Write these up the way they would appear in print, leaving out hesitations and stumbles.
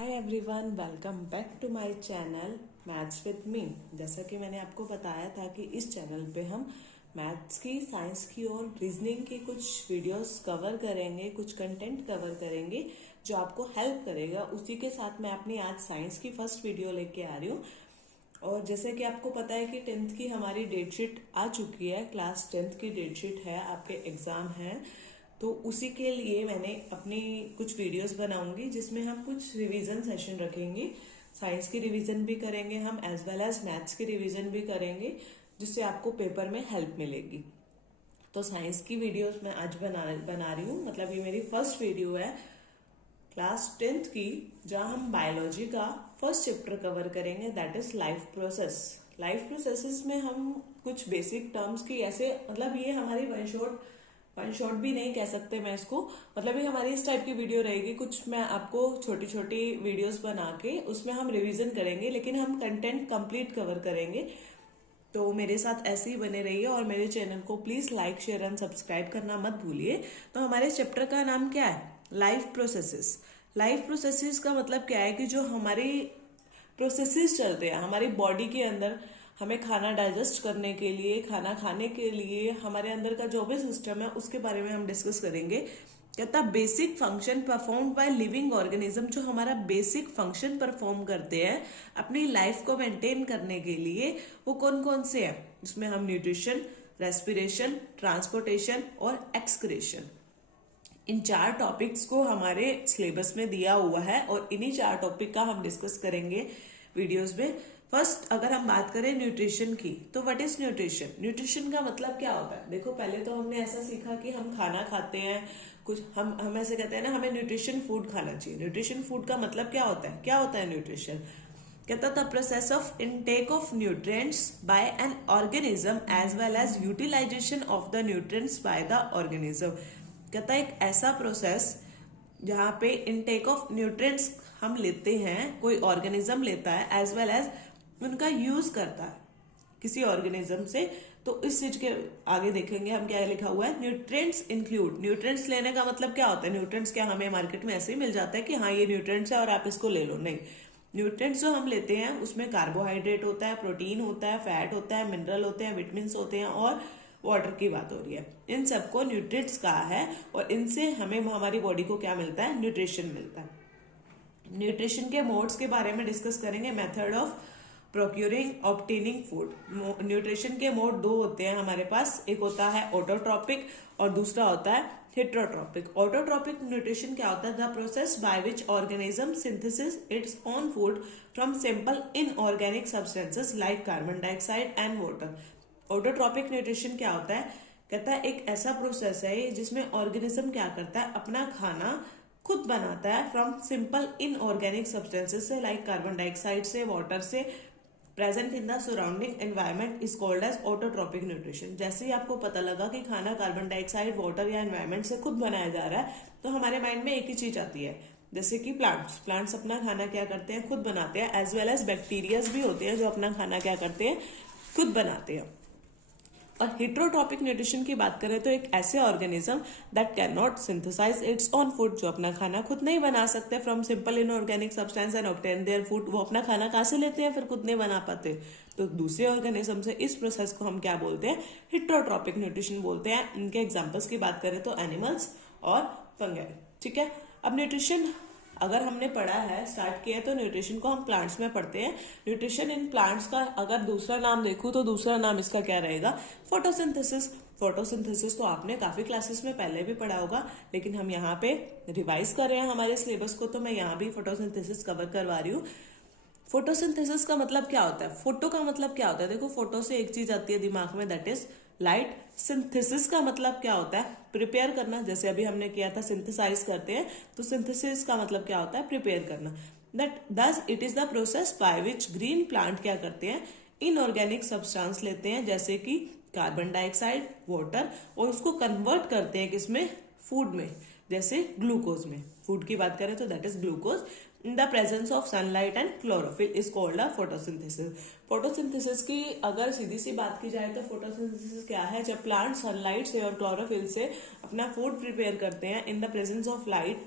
Hi everyone, welcome back to my channel maths with me. जैसा कि मैंने आपको बताया था कि इस चैनल पे हम मैथ्स की, साइंस की और रीजनिंग की कुछ वीडियोस कवर करेंगे, कुछ कंटेंट कवर करेंगे जो आपको हेल्प करेगा। उसी के साथ मैं अपनी आज साइंस की फर्स्ट वीडियो लेके आ रही हूँ। और जैसे कि आपको पता है कि 10th की हमारी डेटशीट आ चुकी है, क्लास 10th की डेटशीट है, आपके एग्जाम है। तो उसी के लिए मैंने अपनी कुछ वीडियोस बनाऊंगी जिसमें हम कुछ रिवीजन सेशन रखेंगे। साइंस की रिवीजन भी करेंगे हम, एज वेल एज मैथ्स की रिवीजन भी करेंगे, जिससे आपको पेपर में हेल्प मिलेगी। तो साइंस की वीडियोस मैं आज बना रही हूँ, मतलब ये मेरी फर्स्ट वीडियो है क्लास 10th की, जहां हम बायोलॉजी का फर्स्ट चैप्टर कवर करेंगे, that is life process. Life processes में हम कुछ बेसिक टर्म्स की ऐसे, मतलब ये हमारी वन शॉट भी नहीं कह सकते मैं इसको, मतलब ये हमारी इस टाइप की वीडियो रहेगी। कुछ मैं आपको छोटी छोटी वीडियोस बना के उसमें हम रिवीजन करेंगे, लेकिन हम कंटेंट कंप्लीट कवर करेंगे। तो मेरे साथ ऐसे ही बने रहिए और मेरे चैनल को please like, share and subscribe करना मत भूलिए। तो हमारे चैप्टर का नाम क्या है? Life processes. लाइफ प्रोसेसेस का मतलब क्या है कि जो हमारी प्रोसेसेस चलते हैं हमारी बॉडी के अंदर, हमें खाना डाइजेस्ट करने के लिए, खाना खाने के लिए, हमारे अंदर का जो भी सिस्टम है उसके बारे में हम डिस्कस करेंगे। कहता basic function perform by living organism, जो हमारा बेसिक फंक्शन परफॉर्म करते हैं अपनी लाइफ को मेंटेन करने के लिए, वो कौन कौन से हैं? इसमें हम न्यूट्रिशन, रेस्पिरेशन, ट्रांसपोर्टेशन और एक्सक्रीशन, इन 4 टॉपिक्स को हमारे सिलेबस में दिया हुआ है और इन्हीं 4 टॉपिक का हम डिस्कस करेंगे वीडियोस में। फर्स्ट अगर हम बात करें न्यूट्रिशन की, तो व्हाट इज न्यूट्रिशन? न्यूट्रिशन का मतलब क्या होता है? देखो, पहले तो हमने ऐसा सीखा कि हम खाना खाते हैं, कुछ हम ऐसे कहते हैं ना, हमें न्यूट्रिशन फूड खाना चाहिए। न्यूट्रिशन फूड का मतलब क्या होता है? क्या होता है न्यूट्रिशन? कहता था process of intake of nutrients by an organism as well as utilisation of the nutrients by the organism. कहता है एक ऐसा प्रोसेस जहां पे इनटेक ऑफ न्यूट्रिएंट्स हम लेते हैं, कोई ऑर्गेनिज्म लेता है, एज वेल एज उनका यूज करता है किसी ऑर्गेनिज्म से। तो इस चीज के आगे देखेंगे हम क्या लिखा हुआ है। न्यूट्रिएंट्स इंक्लूड, न्यूट्रिएंट्स लेने का मतलब क्या होता है? न्यूट्रिएंट्स क्या हमें मार्केट में ऐसे ही मिल जाता है कि हाँ ये न्यूट्रिएंट्स है और आप इसको ले लो? नहीं, न्यूट्रिएंट्स जो हम लेते हैं उसमें कार्बोहाइड्रेट होता है, प्रोटीन होता है, फैट होता है, मिनरल होते हैं, विटामिन होते हैं और वाटर की बात हो रही है। इन सबको न्यूट्रिएंट्स कहा है और इनसे हमें हमारी बॉडी को क्या मिलता है? न्यूट्रिशन मिलता है। न्यूट्रिशन के मोड्स के बारे में डिस्कस करेंगे, method of procuring obtaining food. Nutrition के मोड 2 होते हैं हमारे पास, एक होता है ऑटोट्रॉपिक और दूसरा होता है हेट्रोट्रॉपिक। ऑटोट्रॉपिक न्यूट्रिशन क्या होता है? The process by which organism synthesis it's own food from simple inorganic substances like carbon dioxide and water. Autotrophic nutrition क्या होता है? कहता है एक ऐसा प्रोसेस है जिसमें ऑर्गेनिज्म क्या करता है, अपना खाना खुद बनाता है फ्रॉम सिंपल इनऑर्गेनिक सब्सटेंसेस से, लाइक कार्बन डाइऑक्साइड से, वाटर से, present in the surrounding environment is called as autotrophic nutrition. जैसे ही आपको पता लगा कि खाना कार्बन डाइऑक्साइड, वाटर या एनवायरमेंट से खुद बनाया जा रहा है, तो हमारे माइंड में एक ही चीज आती है, जैसे कि प्लांट्स अपना खाना क्या करते हैं? खुद बनाते हैं, एज वेल एज बैक्टीरियाज भी होते हैं जो अपना खाना क्या करते हैं? खुद बनाते हैं। और हेट्रोट्रॉपिक न्यूट्रिशन की बात करें तो एक ऐसे organism that can not synthesise its own food, जो अपना खाना खुद नहीं बना सकते from simple inorganic substance and obtain their food. वो अपना खाना कहाँ से लेते हैं? फिर खुद नहीं बना पाते, तो दूसरे ऑर्गेनिज्म से। इस प्रोसेस को हम क्या बोलते हैं? हेट्रोट्रॉपिक न्यूट्रिशन बोलते हैं। इनके एग्जाम्पल्स की बात करें तो एनिमल्स और फंगाई। ठीक है, अब न्यूट्रिशन अगर हमने पढ़ा है, स्टार्ट किया है, तो न्यूट्रिशन को हम प्लांट्स में पढ़ते हैं। न्यूट्रिशन इन प्लांट्स का अगर दूसरा नाम देखूं तो दूसरा नाम इसका क्या रहेगा? फोटोसिंथेसिस। फोटोसिंथेसिस तो आपने काफी क्लासेस में पहले भी पढ़ा होगा, लेकिन हम यहाँ पे रिवाइज कर रहे हैं हमारे सिलेबस को, तो मैं यहाँ भी फोटोसिंथेसिस कवर करवा रही हूँ। फोटोसिंथेसिस का मतलब क्या होता है? फोटो का मतलब क्या होता है? देखो, फोटो से एक चीज आती है दिमाग में, दैट इज लाइट। सिंथेसिस का मतलब क्या होता है? प्रिपेयर करना। जैसे अभी हमने किया था सिंथेसाइज करते हैं, तो सिंथेसिस का मतलब क्या होता है? प्रिपेयर करना। That thus it is the process by which green plant क्या करते हैं? इनऑर्गेनिक सब्सटेंस लेते हैं, जैसे कि कार्बन डाइऑक्साइड, वाटर, और उसको कन्वर्ट करते हैं किसमें? फूड में, जैसे ग्लूकोज में। फूड की बात करें तो that is glucose in the presence of sunlight and chlorophyll is called a photosynthesis. Photosynthesis की अगर सीधी सी बात की जाए तो फोटोसिंथेसिस क्या है? जब प्लांट सनलाइट से और क्लोरोफिल से अपना फूड प्रिपेयर करते हैं in the presence of light,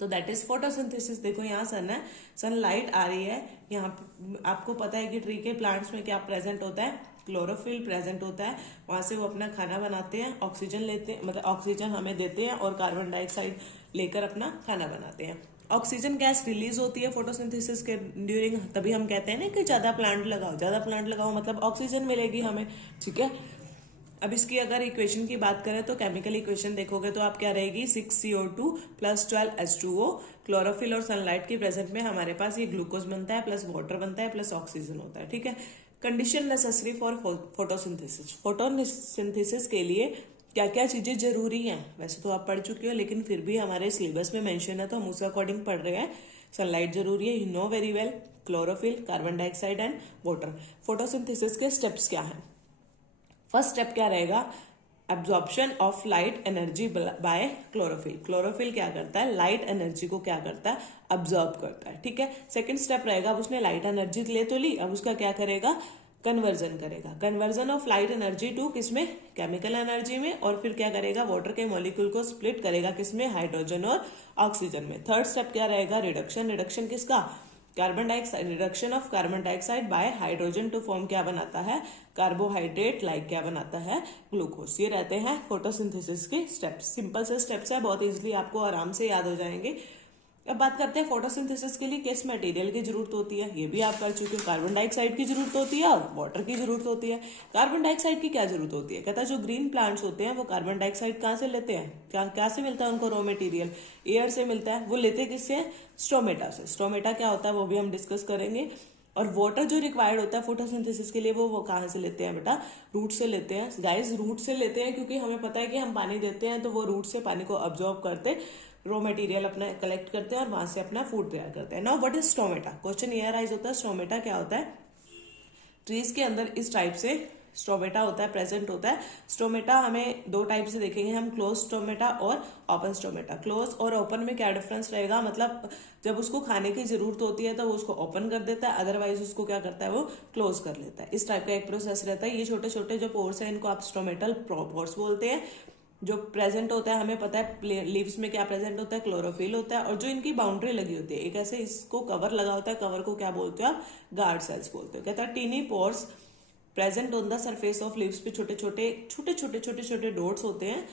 तो दैट इज फोटोसिंथेसिस। देखो यहाँ सन है, सनलाइट आ रही है, यहाँ आपको पता है कि ट्री के प्लांट्स में क्या प्रेजेंट होता है, क्लोरोफिल प्रेजेंट होता है, वहां से वो अपना खाना बनाते हैं, ऑक्सीजन लेते हैं, मतलब ऑक्सीजन हमें देते हैं और कार्बन डाइऑक्साइड लेकर अपना खाना बनाते हैं। ऑक्सीजन गैस रिलीज होती है फोटोसिंथेसिस के ड्यूरिंग, तभी हम कहते हैं ना कि ज्यादा प्लांट लगाओ, ज्यादा प्लांट लगाओ मतलब ऑक्सीजन मिलेगी हमें, ठीक है। अब इसकी अगर इक्वेशन की बात करें तो केमिकल इक्वेशन देखोगे तो आप क्या रहेगी, 6CO2 प्लस 12H2O। क्लोरोफिल और सनलाइट की प्रेजेंट में हमारे पास ये ग्लूकोज बनता है, प्लस वाटर बनता है, प्लस ऑक्सीजन होता है, ठीक है। Condition necessary for photosynthesis. Photosynthesis के लिए क्या क्या चीजें जरूरी हैं, वैसे तो आप पढ़ चुके हो लेकिन फिर भी हमारे सिलेबस में मेंशन है तो हम उसके अकॉर्डिंग पढ़ रहे हैं। सनलाइट जरूरी है, you know very well, chlorophyll, carbon dioxide and water. Photosynthesis के स्टेप्स क्या हैं? फर्स्ट स्टेप क्या रहेगा, absorption of light energy by chlorophyll. Chlorophyll क्या करता है, लाइट एनर्जी को क्या करता है, अब्जॉर्ब करता है, ठीक है। सेकंड स्टेप रहेगा, अब उसने लाइट एनर्जी ले तो ली, अब उसका क्या करेगा, कन्वर्जन करेगा। Conversion of light energy to किसमें, केमिकल एनर्जी में, और फिर क्या करेगा, वाटर के मॉलिक्यूल को स्प्लिट करेगा किसमें, हाइड्रोजन और ऑक्सीजन में। थर्ड स्टेप क्या रहेगा, रिडक्शन। रिडक्शन किसका, carbon dioxide, reduction of carbon dioxide by hydrogen to form क्या बनाता है, कार्बोहाइड्रेट, लाइक क्या बनाता है, ग्लूकोज। ये रहते हैं फोटोसिंथेसिस के स्टेप्स। सिंपल से स्टेप्स है, बहुत इजीली आपको आराम से याद हो जाएंगे। अब बात करते हैं फोटोसिंथेसिस के लिए किस मटेरियल की जरूरत होती है, ये भी आप कर चुके हो। कार्बन डाइऑक्साइड की जरूरत होती है और वाटर की जरूरत होती है। कार्बन डाइऑक्साइड की क्या जरूरत होती है, कहता है जो ग्रीन प्लांट्स होते हैं वो कार्बन डाइऑक्साइड कहाँ से लेते हैं, क्या से मिलता है उनको रॉ मटेरियल, एयर से मिलता है। वो लेते किससे, स्ट्रोमेटा से। स्ट्रोमेटा क्या होता है वो भी हम डिस्कस करेंगे। और वाटर जो रिक्वायर्ड होता है फोटोसिंथेसिस के लिए वो कहाँ से लेते हैं बेटा, रूट से लेते हैं। गाइस रूट से लेते हैं क्योंकि हमें पता है कि हम पानी देते हैं तो वो रूट से पानी को अब्जॉर्ब करते, रॉ मटेरियल अपना कलेक्ट करते हैं और वहां से अपना फूड तैयार करते हैं। Now what is stomata, question ये राइज होता है, स्टोमेटा क्या होता है। ट्रीज के अंदर इस टाइप से स्टोमेटा होता है, प्रेजेंट होता है। स्टोमेटा हमें दो टाइप से देखेंगे हम, क्लोज स्टोमेटा और ओपन स्टोमेटा। क्लोज और ओपन में क्या डिफरेंस रहेगा, मतलब जब उसको खाने की जरूरत होती है तो वो उसको ओपन कर देता है, अदरवाइज उसको क्या करता है, वो क्लोज कर लेता है। इस टाइप का एक प्रोसेस रहता है। ये छोटे छोटे जो पोर्स है इनको आप स्टोमेटल पोर्स बोलते हैं। जो प्रेजेंट होता है हमें पता है लीव्स में क्या प्रेजेंट होता है, क्लोरोफिल होता है। और जो इनकी बाउंड्री लगी होती है, एक ऐसे इसको कवर लगा होता है, कवर को क्या बोलते हो आप, गार्ड सेल्स बोलते हो। कहता है tiny pores present on the surface of leaves पे छोटे छोटे डॉट्स होते हैं,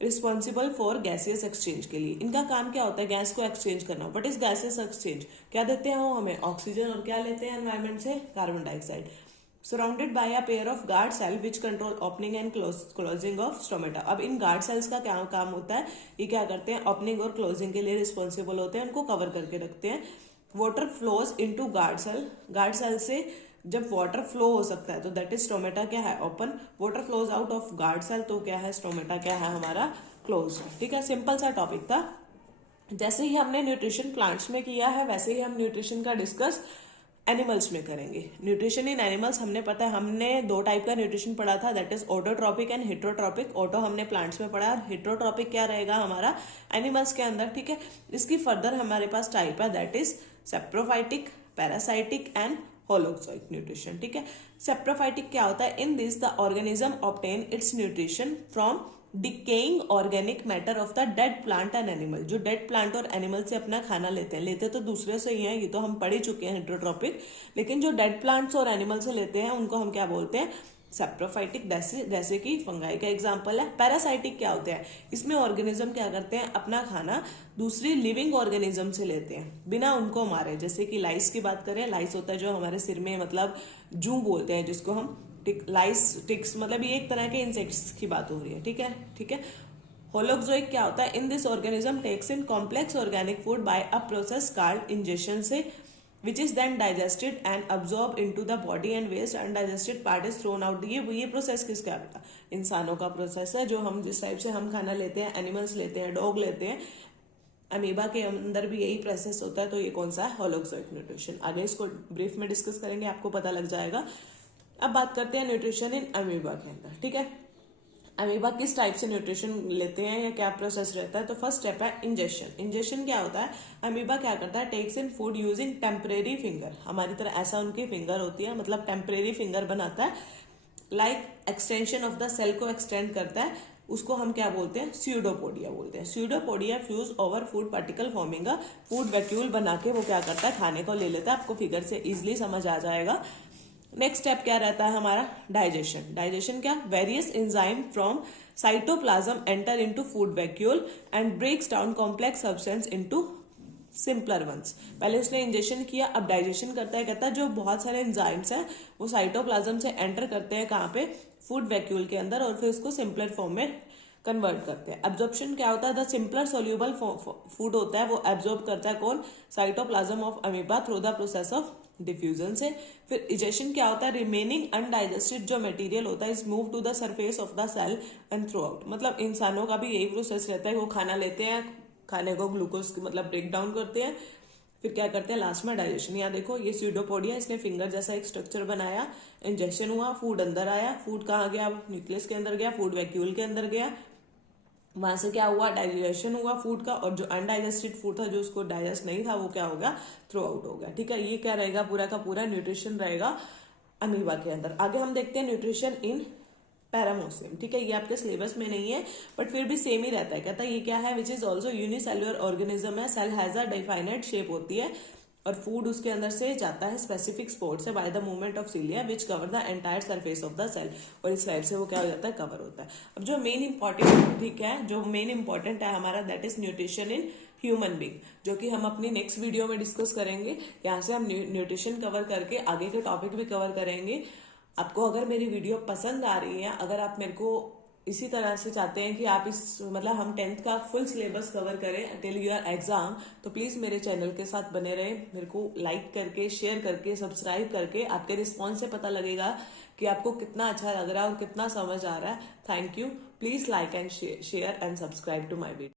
रिस्पॉन्सिबल फॉर गैसियस एक्सचेंज के लिए। इनका काम क्या होता है, गैस को एक्सचेंज करना। व्हाट इज गैसियस एक्सचेंज, क्या देते हैं वो हमें, ऑक्सीजन, और क्या लेते हैं एनवायरमेंट से, carbon dioxide. Surrounded by a pair of guard cell which control opening and closing of stomata. अब इन गार्ड सेल्स का क्या काम होता है, ये क्या करते हैं, ओपनिंग और क्लोजिंग के लिए रिस्पॉन्सिबल होते हैं, उनको कवर करके रखते हैं। Water flows into guard cell, guard cell से जब वाटर फ्लो हो सकता है तो दैट इज स्टोमेटा क्या है, open. Water flows out of guard cell तो क्या है, स्टोमेटा क्या है हमारा, क्लोज। ठीक है, सिंपल सा टॉपिक था। जैसे ही हमने न्यूट्रिशन प्लांट्स में किया है वैसे ही हम न्यूट्रिशन का डिस्कस एनिमल्स में करेंगे। न्यूट्रिशन इन एनिमल्स हमने पता है, हमने दो टाइप का न्यूट्रिशन पढ़ा था, that is autotrophic and heterotrophic. Auto हमने प्लांट्स में पढ़ा, हेट्रोट्रॉपिक क्या रहेगा हमारा, एनिमल्स के अंदर। ठीक है, इसकी फर्दर हमारे पास टाइप है, that is saprophytic, parasitic and holozoic nutrition. ठीक है, सेप्रोफाइटिक क्या होता है, in this the organism obtain it's nutrition from decaying organic matter of the dead plant and animal. जो डेड प्लांट और एनिमल से अपना खाना लेते तो दूसरे से ही हैं, ये तो हम पढ़ ही चुके हैं हेट्रोट्रॉपिक। लेकिन जो डेड प्लांट्स और एनिमल से लेते हैं उनको हम क्या बोलते हैं, सेप्रोफाइटिक। जैसे कि फंगाई का एग्जांपल है। पैरासाइटिक क्या होते हैं, इसमें ऑर्गेनिज्म क्या करते हैं, अपना खाना दूसरी लिविंग ऑर्गेनिज्म से लेते हैं बिना उनको मारे। जैसे कि लाइस की बात करें, लाइस होता है जो हमारे सिर में, मतलब जू बोलते हैं जिसको हम, लाइस, टिक्स, मतलब ये एक तरह के इंसेक्ट्स की बात हो रही है। ठीक है, ठीक है। होलोजोइक क्या होता है, in this organism takes in complex organic food by a process called ingestion से, which is then digested and absorbed into the body and waste undigested part is thrown out। ये प्रोसेस किसका है बेटा, इंसानों का प्रोसेस है। जो हम जिस टाइप से हम खाना लेते हैं, एनिमल्स लेते हैं, डॉग लेते हैं, अमीबा के अंदर भी यही प्रोसेस होता है। तो ये कौन सा है, होलोजोइक न्यूट्रिशन। आगे इसको ब्रीफ में डिस्कस करेंगे, आपको पता लग जाएगा। अब बात करते हैं न्यूट्रिशन इन अमीबा के अंदर। ठीक है, अमीबा किस टाइप से न्यूट्रिशन लेते हैं या क्या प्रोसेस रहता है। तो फर्स्ट स्टेप है इंजेशन। इंजेशन क्या होता है, अमीबा क्या करता है, takes in food using temporary finger. हमारी तरह ऐसा उनकी फिंगर होती है, मतलब टेम्परेरी फिंगर बनाता है, like extension of the cell को एक्सटेंड करता है उसको हम क्या बोलते हैं, स्यूडोपोडिया बोलते हैं। Pseudopodia fuse over food particle forming a food vacuole बना के वो क्या करता है, खाने को ले लेता है। आपको फिगर से इजिली समझ आ जाएगा। नेक्स्ट स्टेप क्या रहता है हमारा, डाइजेशन। डाइजेशन क्या, various enzyme from cytoplasm enter into food vacuole and breaks down complex substance into simpler ones. पहले उसने इंजेक्शन किया, अब डाइजेशन करता है। कहता है जो बहुत सारे एंजाइम्स हैं वो साइटोप्लाज्म से एंटर करते हैं कहाँ पे, फूड वैक्यूल के अंदर, और फिर उसको सिंपलर फॉर्म में कन्वर्ट करते हैं। एब्जॉर्प्शन क्या होता है, द सिंपलर सोल्यूबल फूड होता है वो एब्जॉर्ब करता है कौन, cytoplasm of amoeba through the process of diffusion से। फिर इजेशन क्या होता है, रिमेनिंग अनडाइजेस्टेड जो मटेरियल होता है is move to the surface of the cell and throughout. मतलब इंसानों का भी यही प्रोसेस रहता है, वो खाना लेते हैं, खाने को ग्लूकोज मतलब ब्रेक डाउन करते हैं, फिर क्या करते हैं लास्ट में डाइजेशन। यहाँ देखो ये स्यूडोपोडिया, इसने फिंगर जैसा एक स्ट्रक्चर बनाया, इंजेक्शन हुआ, फूड अंदर आया, फूड कहाँ गया, न्यूक्लियस के अंदर गया, फूड वैक्यूल के अंदर गया, वहां से क्या हुआ, डाइजेशन हुआ फूड का, और जो अनडाइजेस्टेड फूड था जो उसको डाइजेस्ट नहीं था वो क्या हो गया, थ्रू आउट हो गया। ठीक है, ये क्या रहेगा, पूरा का पूरा न्यूट्रिशन रहेगा अमीबा के अंदर। आगे हम देखते हैं न्यूट्रिशन इन पैरामोसियम। ठीक है, ये आपके सिलेबस में नहीं है बट फिर भी सेम ही रहता है। कहता है ये क्या है, which is also unicellular organism है, cell has a defined shape होती है, और फूड उसके अंदर से जाता है स्पेसिफिक स्पोर्ट से by the movement of cilia which cover the entire surface of the cell, और इस साइड से वो क्या हो जाता है, कवर होता है। अब जो मेन इंपॉर्टेंट, ठीक है, जो मेन इंपॉर्टेंट है हमारा, that is nutrition in human being, जो कि हम अपनी नेक्स्ट वीडियो में डिस्कस करेंगे। यहाँ से हम न्यूट्रिशन कवर करके आगे के टॉपिक भी कवर करेंगे। आपको अगर मेरी वीडियो पसंद आ रही है, अगर आप मेरे को इसी तरह से चाहते हैं कि आप इस मतलब हम 10th का फुल सिलेबस कवर करें टिल योर एग्जाम, तो प्लीज मेरे चैनल के साथ बने रहें। मेरे को लाइक करके, शेयर करके, सब्सक्राइब करके, आपके रिस्पॉन्स से पता लगेगा कि आपको कितना अच्छा लग रहा है और कितना समझ आ रहा है। Thank you. Please like and share and subscribe to my video.